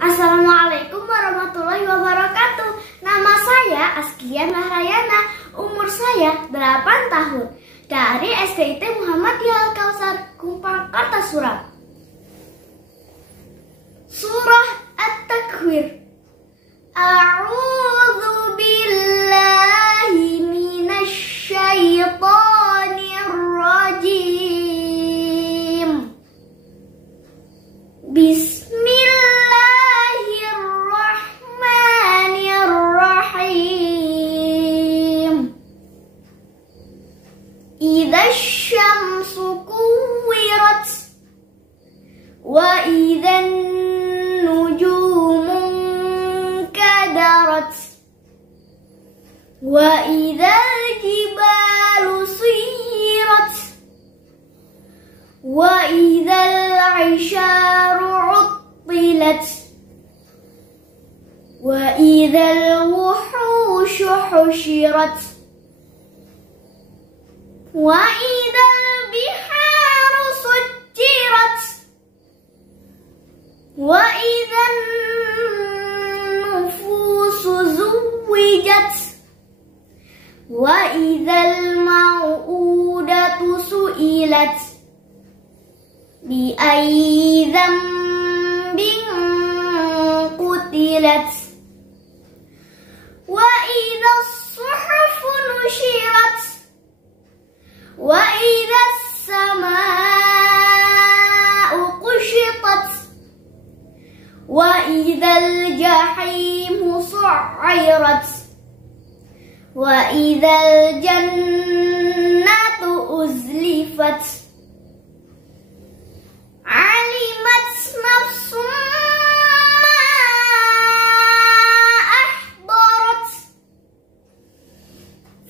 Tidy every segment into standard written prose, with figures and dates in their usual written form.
Assalamualaikum warahmatullahi wabarakatuh. Nama saya Askian Mahrayana. Umur saya 8 tahun. Dari SDIT Muhammadiyah Al-Kausar, Kupang, Kartasura. Surah At-Takwir. A'udzu billahi minasy syaithanir rajim. Bismillahirrahmanirrahim. Idza syamsu kuwirat wa idzan nujumu kadarat wa idzal jibalu suyirat wa idzal isyaru uttilat wa idzal wuhushu husyirat wa idzal biharu sujjirat wa idzan nufusu zuwijat wa idzal mau'udatu su'ilat bi ayyi dzambin qutilat wa idzas suhufu nushirat wa idzas samaa'u kushitat wa idzal jahimu su'irat wa idzal jannatu uzlifat. Alimat nafsum ma ahdarat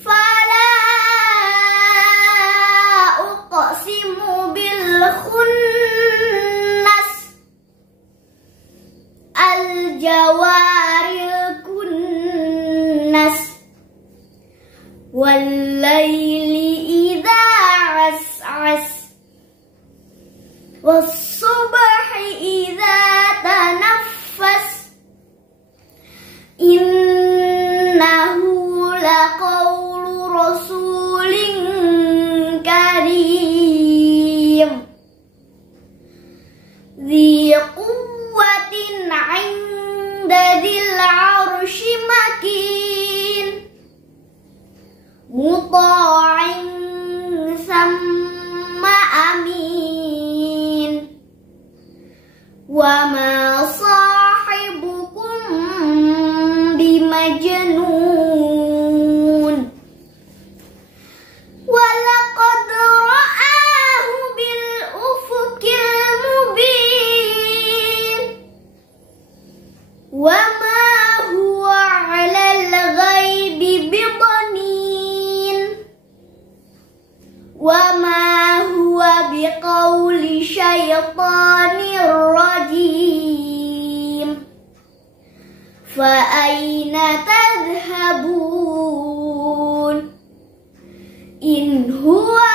fala uqsimu bil khunnas al jawaril kunnas wal laili idza as'as was-subhi idza tanaffas innahu laqawlu rasulin karim dzi quwwatin 'inda dzil 'arsy makin muta'in samma amin wa ma sahibukum bimajnun wa laqad ra'ahu bil ufuqil mubin wa ma huwa 'alal ghaibi bidanin wa ma huwa biqauli syaitanir rajim fa aina tadhhabun in huwa